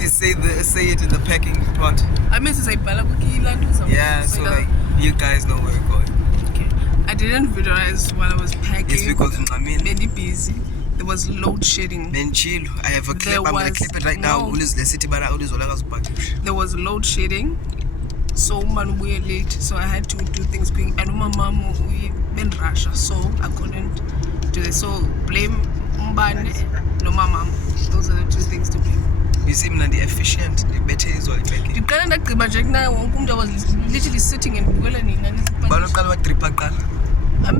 need to say it in the packing part. I meant to say Balabukila. Yeah, so like you guys know where we're going. Okay. I didn't visualize while I was packing. It's because I'm very busy. There was load shedding. Then chill. I have a clip. I'm gonna clip it right now. There was load shedding. So man, we were late. So I had to do things quick. And my mom we been Russia, so I couldn't do this. So blame Mbane, no my mom. Those are the two things to blame. You seem like the efficient. The better is all making. You can't like project now. I was literally sitting and dwelling.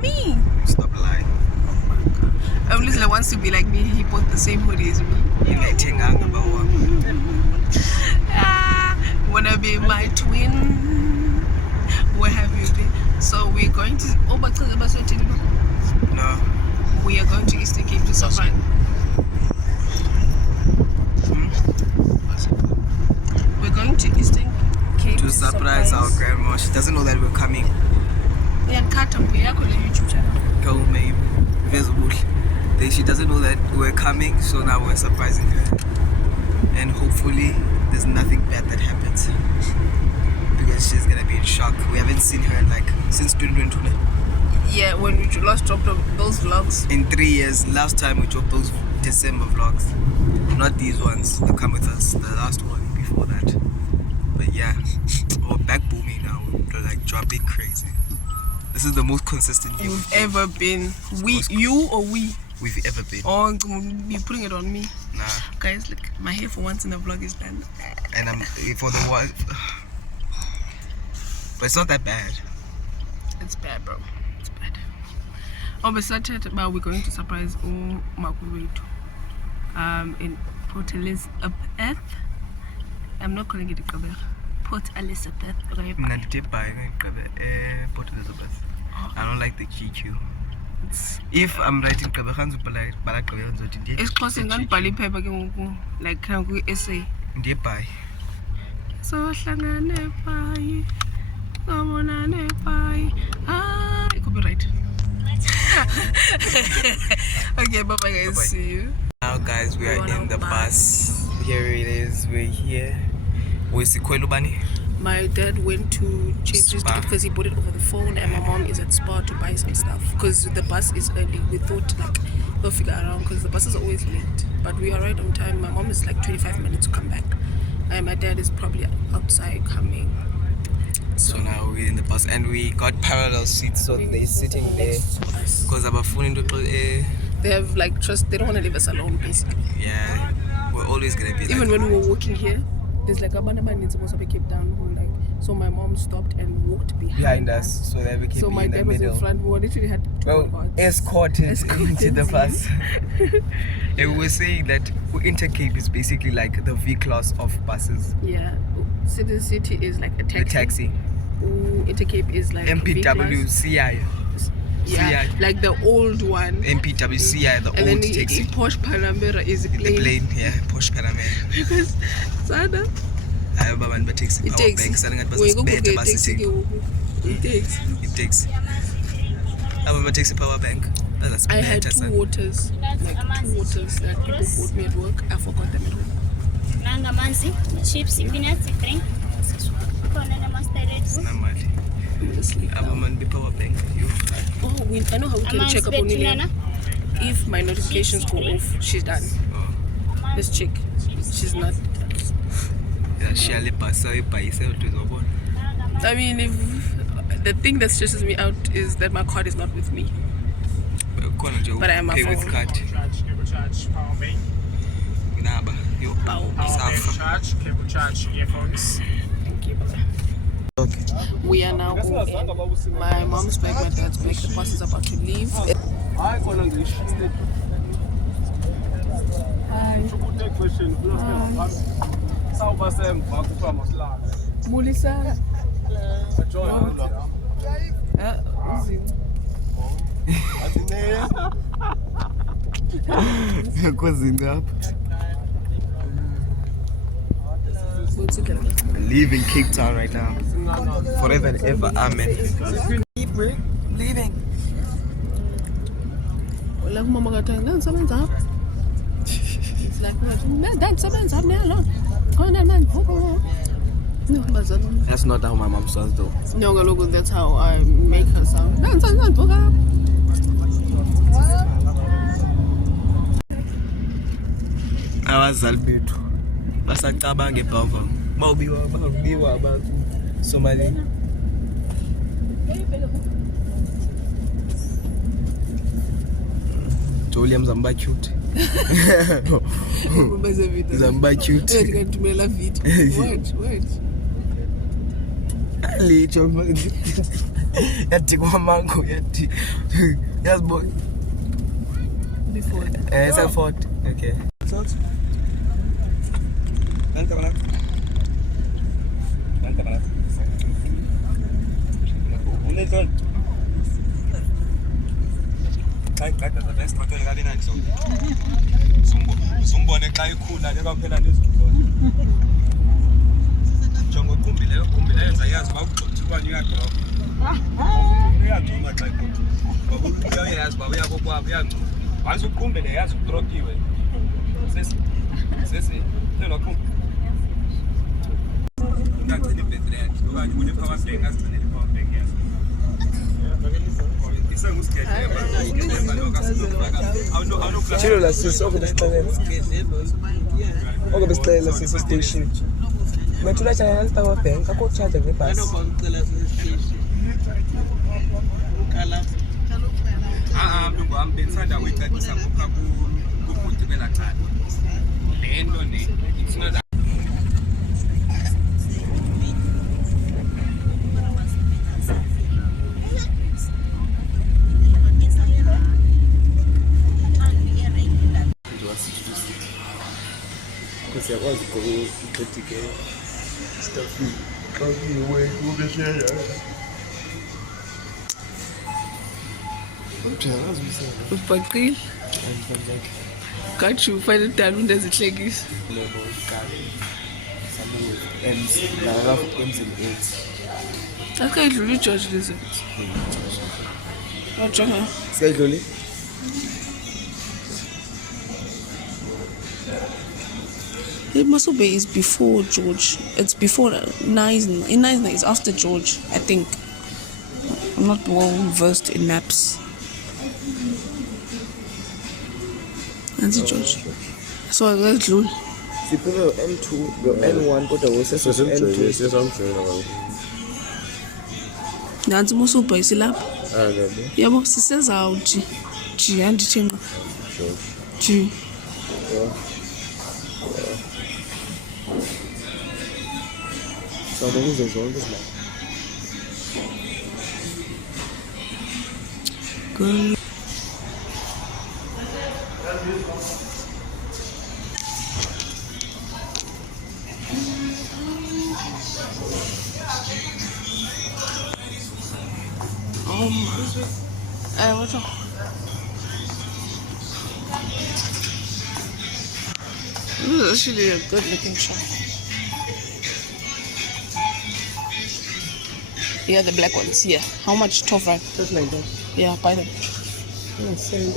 Me. Stop lying. Listener wants to be like me. He bought the same hoodie as me. You letting out about what? Wanna be my twin? Where have you been? So we're going to. Oh, but no. We are going to Eastern Cape to surprise. We're going to Eastern Cape to surprise our grandma. She doesn't know that we're coming. Yeah, cut on YouTube channel. Go maybe visible. She doesn't know that we're coming, so now we're surprising her. And hopefully there's nothing bad that happens. Because she's gonna be in shock. We haven't seen her like since 2020. Yeah, when we last dropped those vlogs. In 3 years, last time we dropped those December vlogs. Not these ones that come with us, the last one before that. But yeah, we're back booming now. We're like dropping crazy. This is the most consistent you've ever been. You or we? We've ever been. Oh, you're putting it on me. Nah. Guys, look, my hair for once in the vlog is done. And I'm for the one. But it's not that bad. It's bad, bro. It's bad. Oh, besides that, we're going to surprise Makuretu. In Port Elizabeth. I'm not calling it a Kabir. Port Elizabeth. Port Elizabeth. I don't like the GQ. If I'm writing it's closing on Bali paper like can we essay. So hlangane pai. Ngabonane pai. Ah, it could be right. Okay, bye bye guys. See you. Now guys, we are in the bus. Here it is. We're here. Where's Sikwelubani? My dad went to change his ticket because he bought it over the phone, and my mom is at Spa to buy some stuff because the bus is early. We thought like they'll figure around because the bus is always late, but we are right on time. My mom is like 25 minutes to come back, and my dad is probably outside coming. So now we're in the bus and we got parallel seats, so they're sitting there because our phone they have like trust. They don't want to leave us alone, basically. Yeah, we're always gonna be. Even when we were walking here, there's like a banana needs supposed to be kept down. Like, so my mom stopped and walked behind us. So that we can so be my in dad the was middle. in front. We literally had to escorted into the bus. And we were saying that Intercape is basically like the V-class of buses. Yeah, City is like a taxi. The taxi. Intercape is like MPW CI. Yeah, CI. Like the old one. MPW CI, the and old then taxi. Porsche Panamera is plane. The plane, yeah, Porsche Panamera. Because Sada. I have a taxi power bank. It takes. I have a taxi power bank. I had two waters that people bought me at work. I forgot them at home. Mangamansi, chips, peanuts, drink. Power bank. Oh, I know how we can check up on Nina. If my notifications go off, she's done. Oh. Let's check. She's not. I mean, if the thing that stresses me out is that my card is not with me. But I am a phone. With card. Thank you. Okay. We are now home. My mom's back, my dad's back. The bus is about to leave. Hi. Mulisa. Leaving Cape Town right now. Forever and ever, amen. Leaving. It's like, Dad, something's happening alone. No, That's not how my mom sounds though. no, look, that's how I make her sound. Abazali bethu basacabanga ebhava bawubiwa abantu Somali. William Zamba cute. Zamba cute. What? Little yati kwa mango yati. Yes boy. Before. It's a fort. Okay. Danke mal. Zumbone xa ikhula lekaphela nezondlo. Jongo kumbileyo yenza yazi bakugxothibani uyagqoka. Uyagcoma xa ikhula. Babuya yazi babuya kokwabo uyagcoma. Wazi uqumbele yazi udrokiwe. Sesi. Lelo qumbi. Ngagcina ibhetri yakhe. Okanye une power bank azigcinele power bank yakhe. Chilo la sisi oko besixelela sisi station. Mathula cha ngalita wa bank akho charge ngebhasi. Mlungu wami bethanda uyicacisa ngopha kubude bela cha. Lento ne it's not siyakwazi ukugxotike stuff kakiwe ubeshaya ubhaqile got you find udala into ezihlekisa akayidlula igeorge lizard wajonga siyayidluli Masobe is before George. It's before Neisner. In Neisner is after George, I think. I'm not well versed in maps. Nancy George. So that's Lul. Siphume M2, N1 kodwa wose N2. Nancy Masobe isilapha. Yabo siseza G andithi nqa. G. So the reason is always like good. What's up? This is actually a good looking shop. Yeah, the black ones. Yeah. How much? 12 rand? just like that. Yeah, buy them. Yeah, sell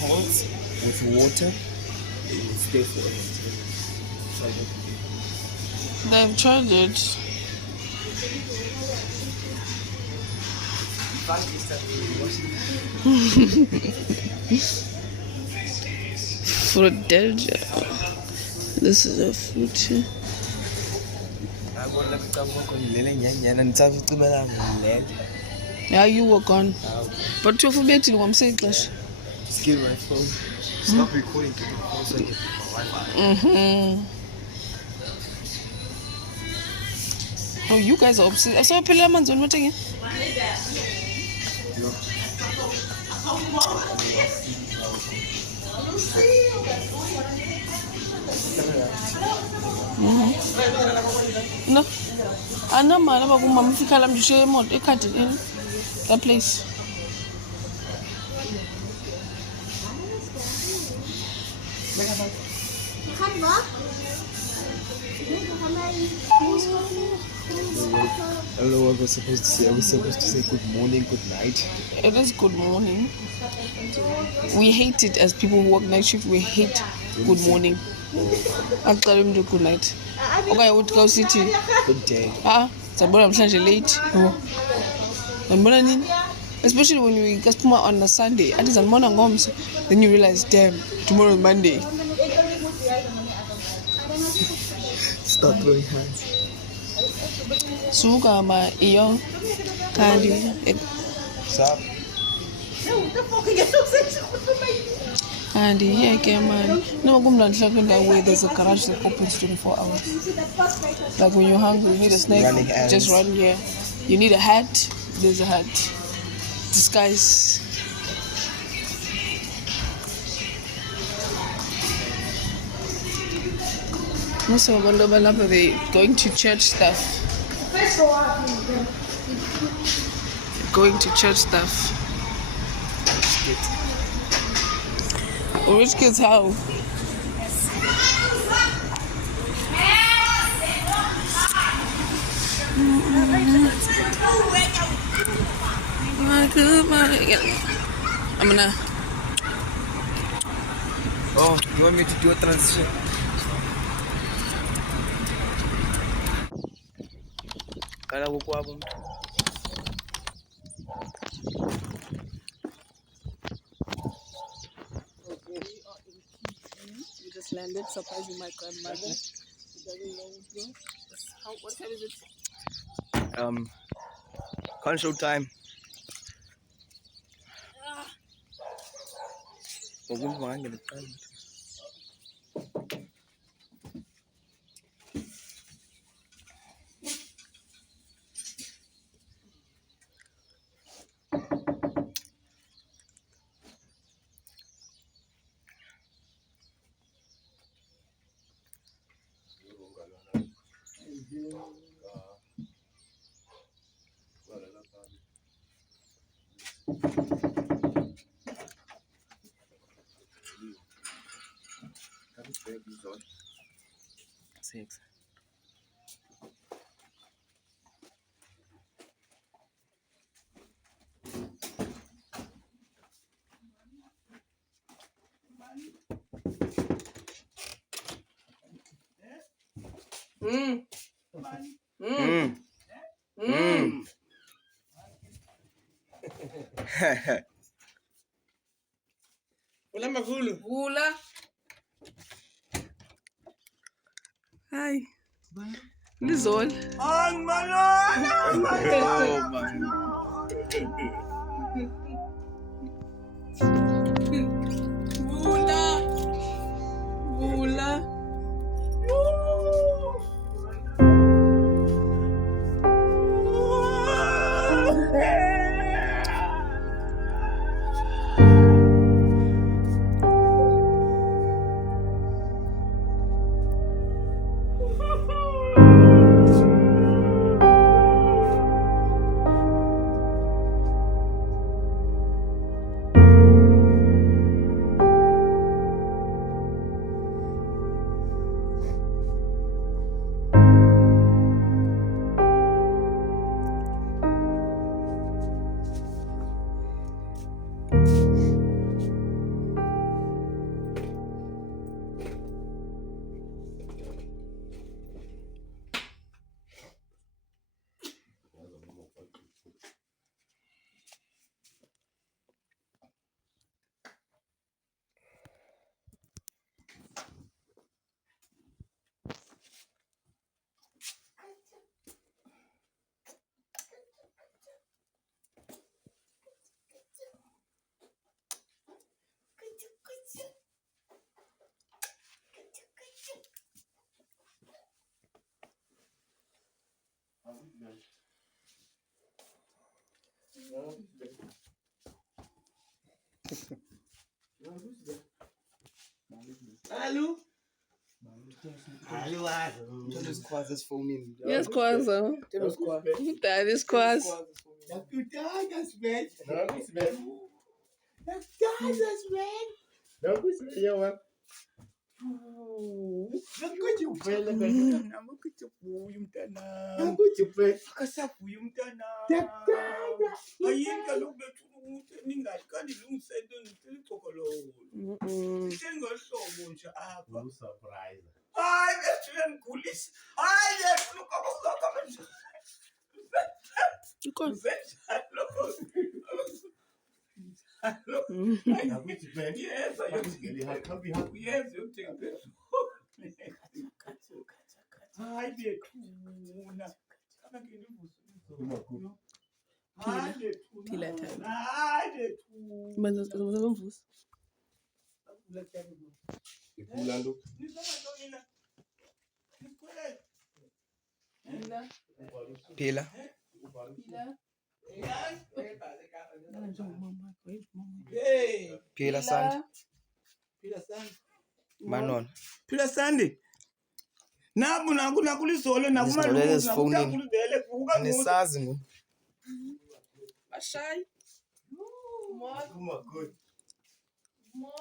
Pots with water. It will stay for it. They've tried it. For a dead job. This is a fruit. Yeah, you were gone. But you're forgetting what I'm saying, Clash. Skill my phone. Stop recording to the phone so I get Wi-Fi. Oh, you guys are obsessed. I saw a pillar man's on what again? No. I know my mom if you call him to show him they cut it in that place. I don't know what we're supposed to say. Are we supposed to say good morning, good night? It is good morning. We hate it as people who work night shift. We hate good morning. I'll tell him good night. Okay, I would go city. Good day. I'm late. Especially when we customer on a Sunday. At least on morning comes, then you realize, damn, tomorrow is Monday. Start throwing hands. Suka ma iyo kandi. Stop. And yeah, man. No, where there's a garage that opens 24 hours. Like when you're hungry, you need a snack, just run here. You need a hat, there's a hat. Disguise. Most of them they going to church stuff. Going to church stuff. Rich kids how? I'm gonna. Oh, you want me to do a transition? We just landed, surprising my grandmother. What time is it? Control time. Six. Gula. Hi. This all. Oh man. Gula. Hello. Tell us Kwaza's phone in. Yes, Kwaza. Tell us Kwaza. That is Kwaza. akasavuya umntana ayinto lokubethu ningalikanilungisento nitilicokololo sengohlobo nje apha hayi bethu uyangigulisa hayi yefuna Phila time. Mvusa. Phila. Phila Sandi. Manon. Phila Sandi. Nabu nakulizolo nakumalungule kuvuka Nisazi ngo. Bashai.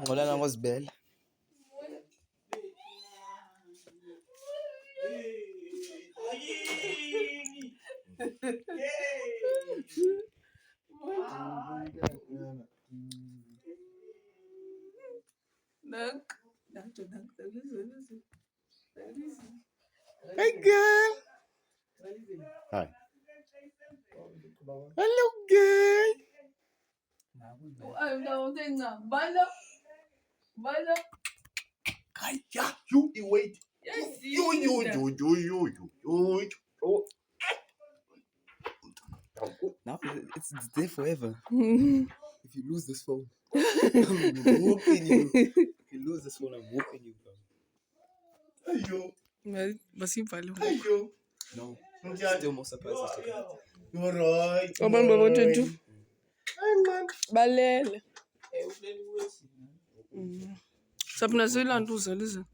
Ngola ngozibela. Hey girl. Hi. Hello girl. You wait. Yes, You. Now it's there forever. If you lose this phone, I'm whooping you. If you lose this phone, I'm whooping you. No, still more surprises. You're right. Balele. Sapna zela ntuza lize.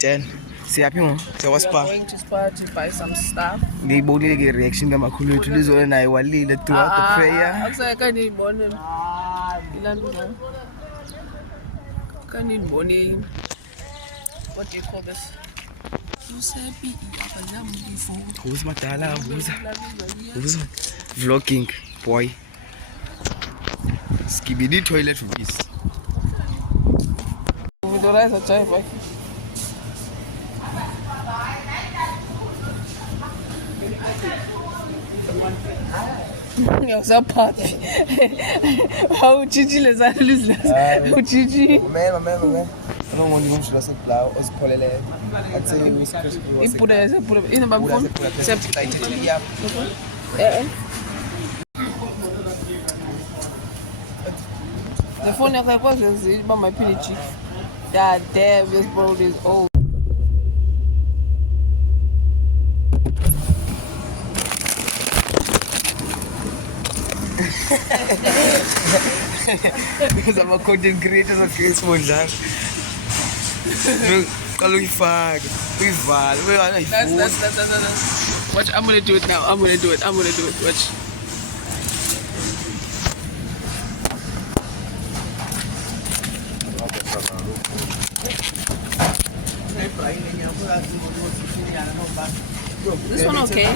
10. Siyapi mo? We're going to Spar to buy some stuff. Ngiyibonile ke reaction kamakhulu wethu lizona naye walile throughout the prayer. Akusaye kanibone. Ilanduna. Kanibone. What do you call this? Usepi abazamu before. Who's madala? Who's vlogging boy? Skibidi toilet for this. With the rice or chai boy. You're party. How Gigi les a lose. Gigi. Mama. I don't want you to lose plow or spolele. I'd say we put it in the back. The phone I was about my pinch. God damn, this bro is old. Because I'm a content creator of Facebook. That's watch, I'm gonna do it now. I'm gonna do it. Watch. This one okay?